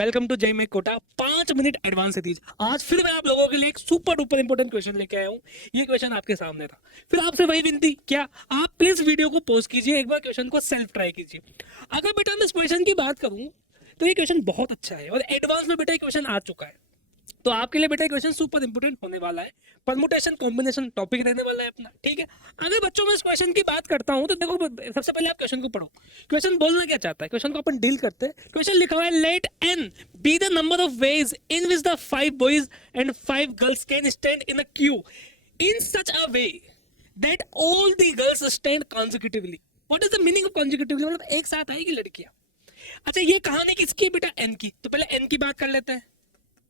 Welcome to जय में Kota 5 minute advance से दीजिए। आज फिर मैं आप लोगों के लिए एक सुपर डुपर इंपॉर्टेंट क्वेश्चन लेके आया हूँ। ये क्वेश्चन आपके सामने था, फिर आपसे वही विनती, क्या आप प्लीज वीडियो को पॉज कीजिए, एक बार क्वेश्चन को सेल्फ ट्राई कीजिए। अगर बेटा मैं इस क्वेश्चन की बात करूँ तो ये क्वेश्चन बहुत अच्छा है और एडवांस में बेटा ये क्वेश्चन आ चुका है, तो आपके लिए बेटा क्वेश्चन सुपर इंपोर्टेंट होने वाला है। परमुटेशन कॉम्बिनेशन टॉपिक रहने वाला है अपना, ठीक है। अगर बच्चों में इस क्वेश्चन की बात करता हूं तो देखो, सबसे पहले आप क्वेश्चन को पढ़ो। क्वेश्चन बोलना क्या चाहता है, क्वेश्चन को अपन डील करते हैं। क्वेश्चन लिखा हुआ है, let n be the number of ways in which the 5 boys and 5 girls can stand in a queue in such a way that all the girls stand consecutively. What is the meaning of consecutively? मतलब एक साथ आएगी लड़कियां। अच्छा, ये कहानी किसकी है बेटा? एन की। तो पहले एन की बात कर लेते हैं।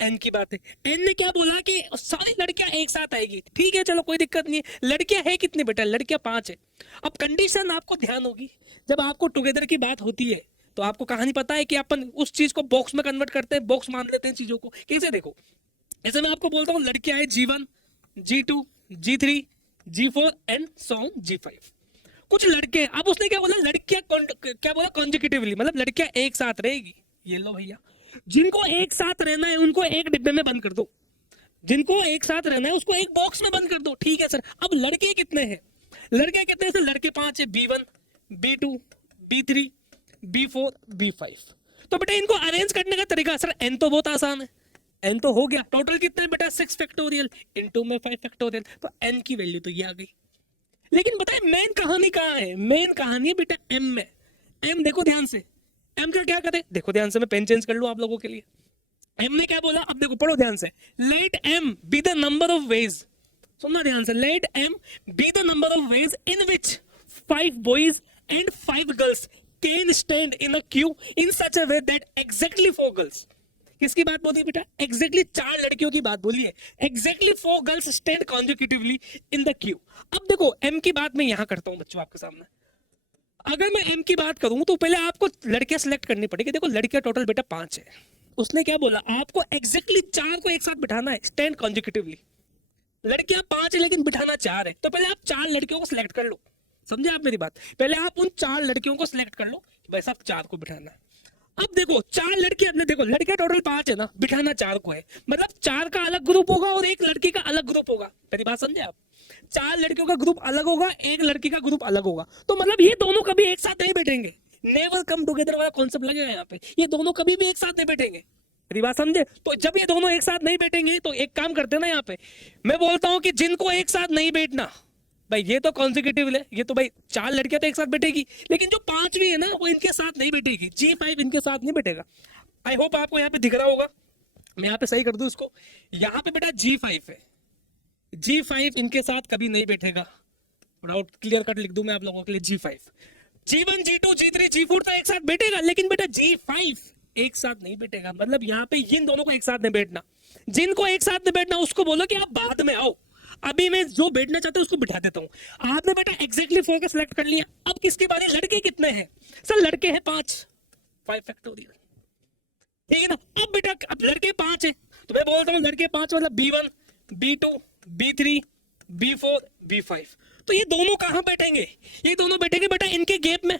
एन की बात है, एन ने क्या बोला कि सारी लड़कियां एक साथ आएगी। ठीक है, चलो कोई दिक्कत नहीं है। लड़कियां है कितनी बेटा? लड़कियां 5 है। अब कंडीशन आपको ध्यान होगी, जब आपको टुगेदर की बात होती है तो आपको कहानी पता है कि अपन उस चीज को बॉक्स में कन्वर्ट करते हैं, बॉक्स मान लेते हैं चीजों को। कैसे? देखो, ऐसे मैं आपको बोलता हूँ लड़कियां है G1, G2, G3, G4 and so on G5। कुछ लड़के, अब उसने क्या बोला? लड़कियां क्या बोला? कॉन्जिक्यूटिवली, मतलब लड़कियां एक साथ रहेगी। ये लो भैया, जिनको एक साथ रहना है उनको एक डिब्बे में बंद कर दो, जिनको एक साथ रहना है उसको एक बॉक्स में बंद कर दो। ठीक है सर। अब लड़के कितने हैं? लड़के कितने हैं? लड़के 5 है। B1, B2, B3, B4, B5। तो बेटा इनको अरेंज करने का तरीका सर, n तो बहुत आसान है। n तो हो गया, टोटल कितने बेटा? 6 फैक्टोरियल इनटू में 5 फैक्टोरियल, तो n की वैल्यू तो ये आ गई। लेकिन बताए मेन कहानी कहाँ है? मेन कहानी है बेटा m में। m देखो ध्यान से, m का क्या करे? देखो ध्यान से, मैं पेन चेंज कर लूं आप लोगों के लिए। m ने क्या बोला? अब देखो, पढ़ो ध्यान से। Let m be the number of ways, सुनना ध्यान से। Let m be the number of ways in which 5 boys and 5 girls can stand in a queue in such a way that exactly 4 girls. किसकी बात बोली बेटा? Exactly 4 लड़कियों की बात बोली है। Exactly 4 girls stand consecutively in the Q. अब देखो, m की बात मैं यहां करता हूं बच्चों आपके सामने। अगर मैं m की बात करूं तो पहले आपको लड़कियां सेलेक्ट करनी पड़ेगी। देखो, लड़कियां टोटल बेटा 5 है। उसने क्या बोला? आपको एग्जैक्टली 4 को एक साथ बिठाना है, स्टैंड कॉन्जिक्यूटिवली। लड़कियां 5 है लेकिन बिठाना 4 है, तो पहले आप 4 लड़कियों को सिलेक्ट कर लो। समझे आप मेरी बात? पहले आप उन 4 लड़कियों को सिलेक्ट कर लो, भाई साहब 4 को बिठाना है। अब देखो, 4 लड़कियां, अपने देखो लड़कियां टोटल 5 है ना, बिठाना 4 को है, मतलब 4 का अलग ग्रुप होगा और एक लड़की का अलग ग्रुप होगा। मेरी बात समझे आप? 4 लड़कियों का ग्रुप अलग होगा, एक लड़की का ग्रुप अलग होगा। तो मतलब ये दोनों कभी एक साथ नहीं बैठेंगे। नेवर कम टुगेदर वाला कॉन्सेप्ट लगेगा यहाँ पे। ये दोनों कभी भी एक साथ नहीं बैठेंगे। मेरी बात समझे? तो जब ये दोनों एक साथ नहीं बैठेंगे तो एक काम करते हैं ना, यहाँ पे मैं बोलता हूं कि जिनको एक साथ नहीं बैठना, भाई ये तो कॉन्जिक्यूटिव है, ये तो भाई 4 लड़कियां तो एक साथ बैठेगी, लेकिन जो 5वीं है ना वो इनके साथ नहीं बैठेगी। G5 इनके साथ नहीं बैठेगा। आई होप आपको यहाँ पे दिख रहा होगा। मैं यहाँ पे सही कर दूं इसको। यहाँ पे बेटा G5 है, G5 इनके साथ कभी नहीं बैठेगा। डाउट क्लियर कट लिख दूं मैं आप लोगों के लिए। G5, G1, G2, G3, G4 तो एक साथ बैठेगा, लेकिन बेटा G5 एक साथ नहीं बैठेगा। मतलब यहाँ पे इन दोनों को एक साथ नहीं बैठना। जिनको एक साथ नहीं बैठना उसको बोलो कि आप बाद में आओ, अभी मैं जो बैठना चाहता हूं उसको बिठा देता हूं। आपने बेटा एग्जैक्टली 4 का सिलेक्ट कर लिया। अब किसकी बारी? लड़के कितने हैं सर? लड़के हैं 5 फैक्टोरियल, ठीक है ना। अब बेटा, अब लड़के 5 है तो मैं बोलता हूं लड़के 5 मतलब B1, B2, B3, B4, B5। तो ये दोनों कहां बैठेंगे? ये दोनों बैठेंगे बेटा इनके गैप में।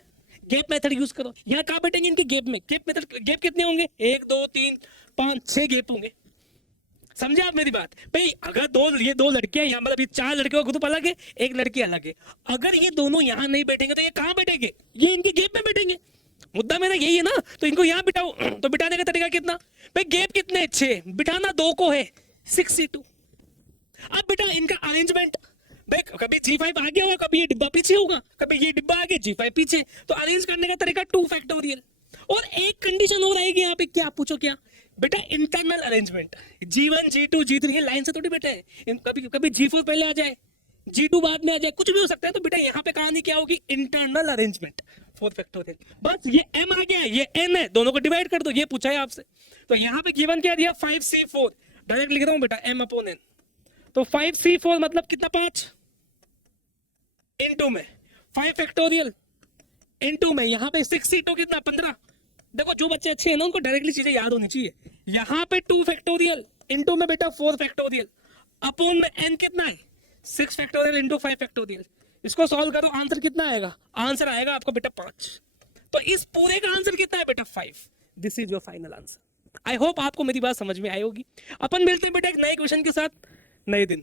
गैप मेथड यूज करो। यहाँ कहां बैठेंगे? इनके गैप में। गैप मेथड, गैप कितने होंगे? 1 2 3 5 6 गैप होंगे। समझे आप मेरी बात? भाई अगर ये दो लड़कियां यहाँ, मतलब ये 4 लड़कियों का ग्रुप अलग है, एक लड़की अलग है। अगर ये दोनों यहाँ नहीं बैठेंगे तो ये कहाँ बैठेंगे? ये इनके गैप में बैठेंगे। मुद्दा मेरा यही है ना, तो इनको यहाँ बिठाओ। तो बिठाने का तरीका कितना? भाई गैप कितने? 6, बिठाना 2 को है, 6C2। अब बेटा इनका अरेंजमेंट, भाई कभी G5 आगे होगा, कभी ये डिब्बा पीछे होगा, कभी ये डिब्बा आगे G5 पीछे। तो अरेंज करने का तरीका 2 फैक्टोरियल। और एक कंडीशन और आएगी यहाँ पे, क्या पूछो? क्या बेटा? Internal arrangement. G1, G2, G3 ये लाइन से थोड़ी बेटा है। कभी कभी G4 पहले आ जाए, G2 बाद में आ जाए, कुछ भी हो सकता है। तो बेटा यहाँ पे कहानी क्या होगी? Internal arrangement, 4 factorial. बस ये m आ गया, ये n है, दोनों को डिवाइड कर दो। ये पूछा है आपसे, तो यहाँ पे गिवन क्या दिया? 5C4। डायरेक्ट लिख रहा हूँ बेटा m/n। तो 5C4 मतलब कितना? 5 इनटू में 5 फैक्टोरियल इनटू में यहाँ पे 6C2 कितना? 15। देखो, जो बच्चे अच्छे हैं ना उनको डायरेक्टली चीजें याद होनी चाहिए। यहाँ पे 2 फैक्टोरियल इनटू में बेटा 4 फैक्टोरियल, अपोन में n कितना है? 6 फैक्टोरियल इनटू 5 फैक्टोरियल। इसको सॉल्व करो, आंसर कितना आएगा? आंसर आएगा आपको बेटा 5। तो इस पूरे का आंसर कितना है बेटा? 5। This is your final answer. I hope आपको मेरी बात समझ में आई होगी। अपन मिलते हैं बेटा एक नए क्वेश्चन के साथ नए दिन।